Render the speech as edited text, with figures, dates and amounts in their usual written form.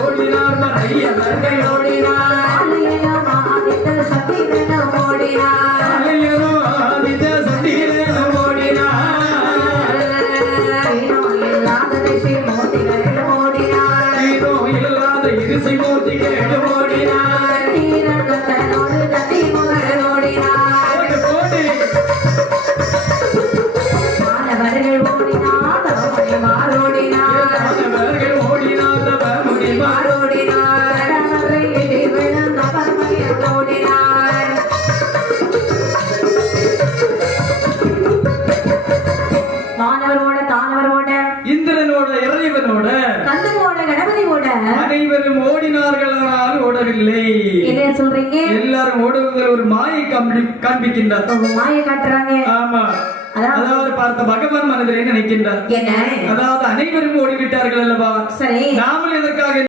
ஓடினார் மறையவர்கள் ஓடினார் ஆதித்த சத்திரன் ஓடினார் ஆதித்த சத்திரன் ஓடினார் இல்லாத ரிஷி மூர்த்திகள் ஓடினார் இல்லாத இரிசை மூர்த்திகள் ஓடினார் நீரங்கத்தனோடு நதி முகர் ஓடினார் மாணவர்கள் ஓடினார் தவமணிமார் ஓடினார் மாணவர்கள் ஓடினார் தவமணிமார் ஓடினார் ஓடினார் மாணவரோட தானவரோட இந்திரனோட இறைவனோட கந்தனோட கணபதியோட அனைவரும் ஓடினார்கள் ஆனால் ஓடவில்லை. என்ன சொல்றீங்க? எல்லாரும் ஓடுவதில் ஒரு மாயை காண்பிக்கின்றார். மாயை காட்டுறாங்க. ஆமா, அதாவது பார்த்த பகவான் மனதிலே நினைக்கின்றார். என்ன? அதாவது அனைவரும் ஓடிவிட்டார்கள் அல்லவா? சரி, நாமல் எதற்காக